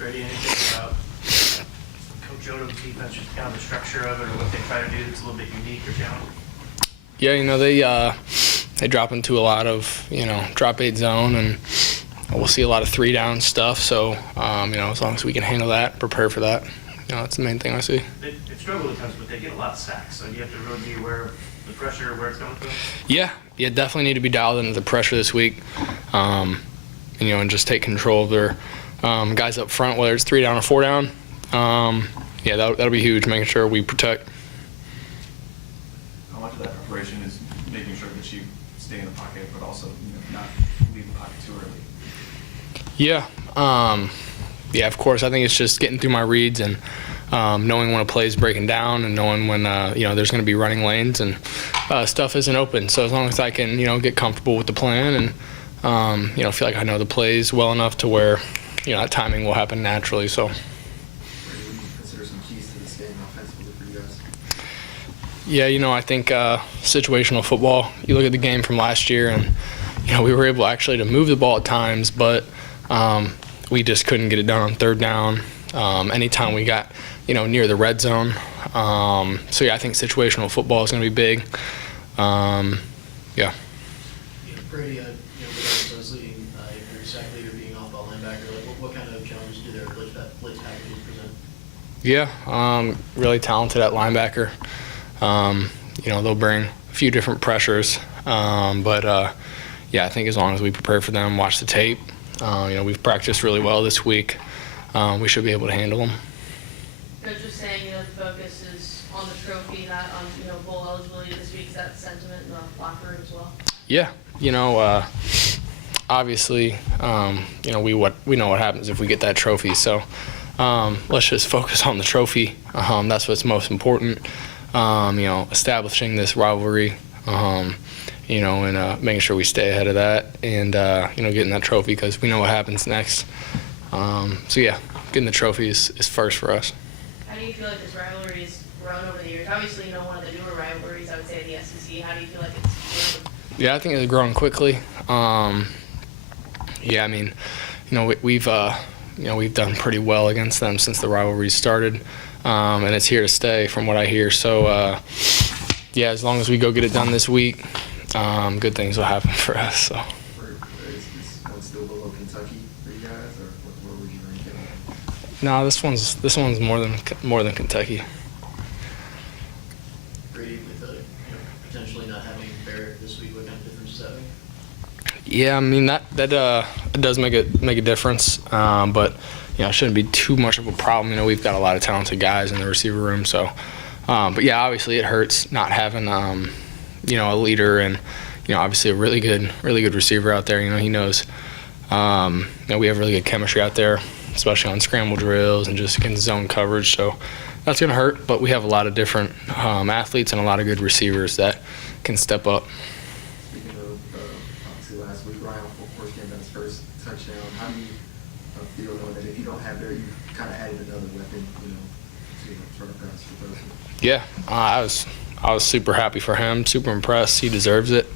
Brady, anything about Coach Odom's defense, just kind of the structure of it, or what they try to do that's a little bit unique or challenging? Yeah, they drop into a lot of, drop 8 zone, and we'll see a lot of 3-down stuff. So, as long as we can handle that, prepare for that, that's the main thing I see. They struggle at times, but they get a lot of sacks, so you have to really be aware of the pressure, where it's coming from. Yeah, definitely need to be dialed into the pressure this week, and just take control of their guys up front, whether it's 3-down or 4-down. That'll be huge, making sure we protect. How much of that preparation is making sure that you stay in the pocket, but also not leave the pocket too early? Yeah, of course. I think it's just getting through my reads and knowing when a play is breaking down and knowing when there's going to be running lanes and stuff isn't open. So as long as I can get comfortable with the plan and feel like I know the plays well enough to where that timing will happen naturally. So. What do you consider some keys to this game offensively for you guys? Yeah, I think situational football, you look at the game from last year and, we were able actually to move the ball at times, but we just couldn't get it done on 3rd down. Anytime we got, near the red zone. I think situational football is going to be big. Brady, with those leading, your sack leader being off-ball linebacker, what kind of challenges do their blitz packages present? Yeah, really talented at linebacker. They'll bring a few different pressures, I think as long as we prepare for them, watch the tape, we've practiced really well this week, we should be able to handle them. Coach was saying, the focus is on the trophy, not on, bowl eligibility this week. Is that sentiment in the locker room as well? Yeah, obviously, we know what happens if we get that trophy. So let's just focus on the trophy. That's what's most important. Establishing this rivalry, and making sure we stay ahead of that, and getting that trophy because we know what happens next. Getting the trophy is first for us. How do you feel like this rivalry has grown over the years? Obviously, one of the newer rivalries, I would say, the SEC. How do you feel like it's grown? Yeah, I think it's grown quickly. We've done pretty well against them since the rivalry started, and it's here to stay from what I hear. So, as long as we go get it done this week, good things will happen for us. So. Is one still below Kentucky for you guys, or where would you rank it? No, this one's more than Kentucky. Brady, with potentially not having Barrett this week, what kind of difference does that make? Yeah, that does make a difference, but it shouldn't be too much of a problem. We've got a lot of talented guys in the receiver room, so. Obviously it hurts not having a leader and obviously a really good receiver out there. He knows. We have really good chemistry out there, especially on scramble drills and just against zone coverage. So that's gonna hurt, but we have a lot of different athletes and a lot of good receivers that can step up. Speaking of, obviously last week, Ryan Force came down his first touchdown. How do you feel knowing that if you don't have Barrett, you kind of added another weapon, to try to pass for those? Yeah, I was super happy for him, super impressed. He deserves it.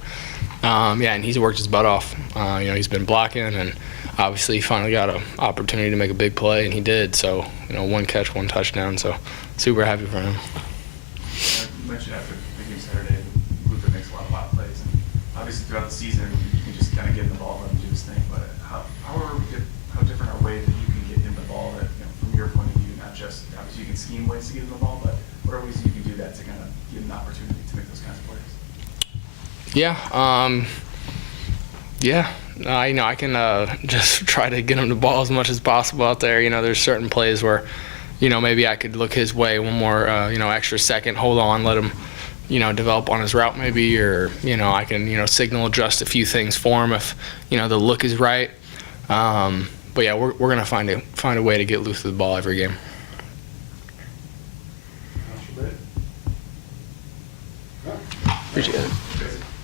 And he's worked his butt off. He's been blocking, and obviously he finally got an opportunity to make a big play, and he did. So, 1 catch, 1 touchdown. So, super happy for him. You mentioned after the game Saturday, Luther makes a lot of wild plays. And obviously throughout the season, you can just kind of get in the ball and do his thing. But how different are ways that you can get in the ball that, from your point of view, not just obviously you can scheme ways to get in the ball, but what are ways you can do that to kind of give an opportunity to make those kinds of plays? I can just try to get him the ball as much as possible out there. There's certain plays where, maybe I could look his way one more, extra second, hold on, let him, develop on his route maybe, or, I can, signal adjust a few things for him if, the look is right. We're going to find a way to get loose with the ball every game.